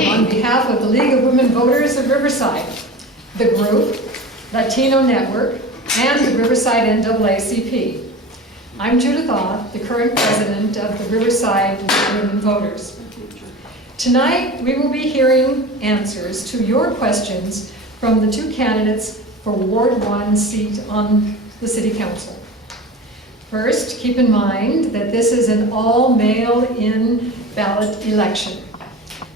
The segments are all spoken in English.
welcome on behalf of the League of Women Voters of Riverside, the group, Latino Network, and the Riverside NAACP. I'm Judith Auth, the current president of the Riverside League of Women Voters. Tonight, we will be hearing answers to your questions from the two candidates for Ward 1 seat on the City Council. First, keep in mind that this is an all-mail-in ballot election.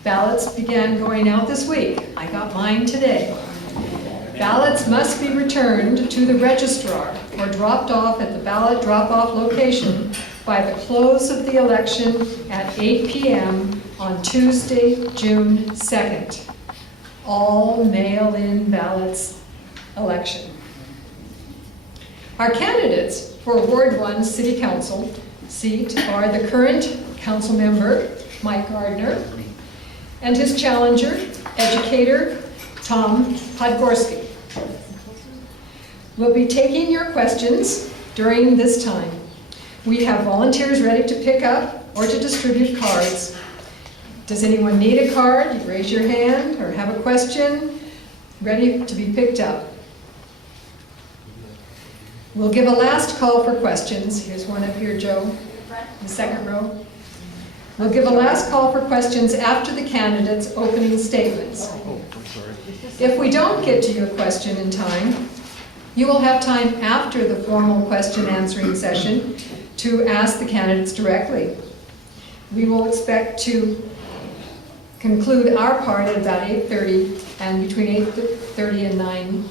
Ballots began going out this week. I got mine today. Ballots must be returned to the registrar or dropped off at the ballot drop-off location by the close of the election at 8 p.m. on Tuesday, June 2nd. All mail-in ballots election. Our candidates for Ward 1 City Council seat are the current council member, Mike Gardner, and his challenger, educator, Tom Podgorski. We'll be taking your questions during this time. We have volunteers ready to pick up or to distribute cards. Does anyone need a card? You raise your hand or have a question ready to be picked up. We'll give a last call for questions. Here's one up here, Joe, in the second row. We'll give a last call for questions after the candidates' opening statements. If we don't get to your question in time, you will have time after the formal question answering session to ask the candidates directly. We will expect to conclude our part at about 8:30, and between 8:30 and 9,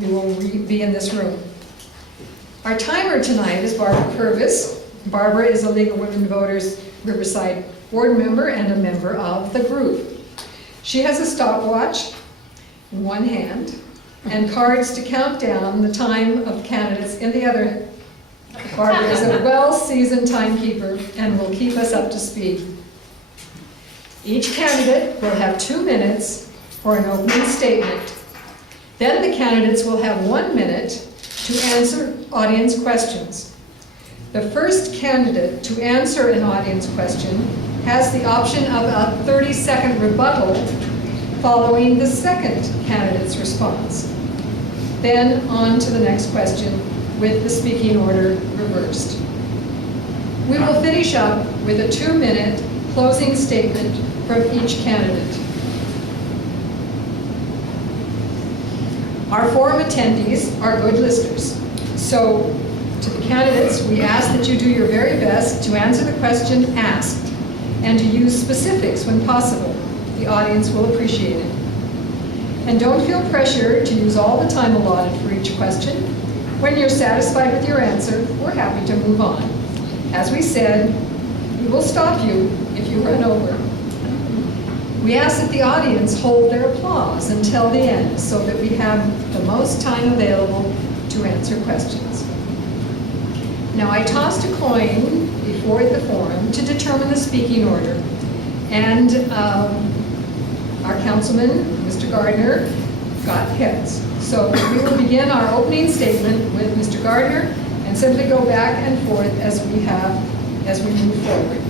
we will be in this room. Our timer tonight is Barbara Purvis. Barbara is a League of Women Voters Riverside board member and a member of the group. She has a stopwatch in one hand and cards to count down the time of candidates in the other. Barbara is a well-seasoned timekeeper and will keep us up to speed. Each candidate will have 2 minutes for an opening statement. Then the candidates will have 1 minute to answer audience questions. The first candidate to answer an audience question has the option of a 30-second rebuttal following the second candidate's response. Then on to the next question with the speaking order reversed. We will finish up with a 2-minute closing statement from each candidate. Our forum attendees are good listeners. So to the candidates, we ask that you do your very best to answer the question asked and to use specifics when possible. The audience will appreciate it. And don't feel pressure to use all the time allotted for each question. When you're satisfied with your answer, we're happy to move on. As we said, we will stop you if you run over. We ask that the audience hold their applause until the end so that we have the most time available to answer questions. Now, I tossed a coin before the forum to determine the speaking order, and our councilman, Mr. Gardner, got heads. So we will begin our opening statement with Mr. Gardner and simply go back and forth as we move forward.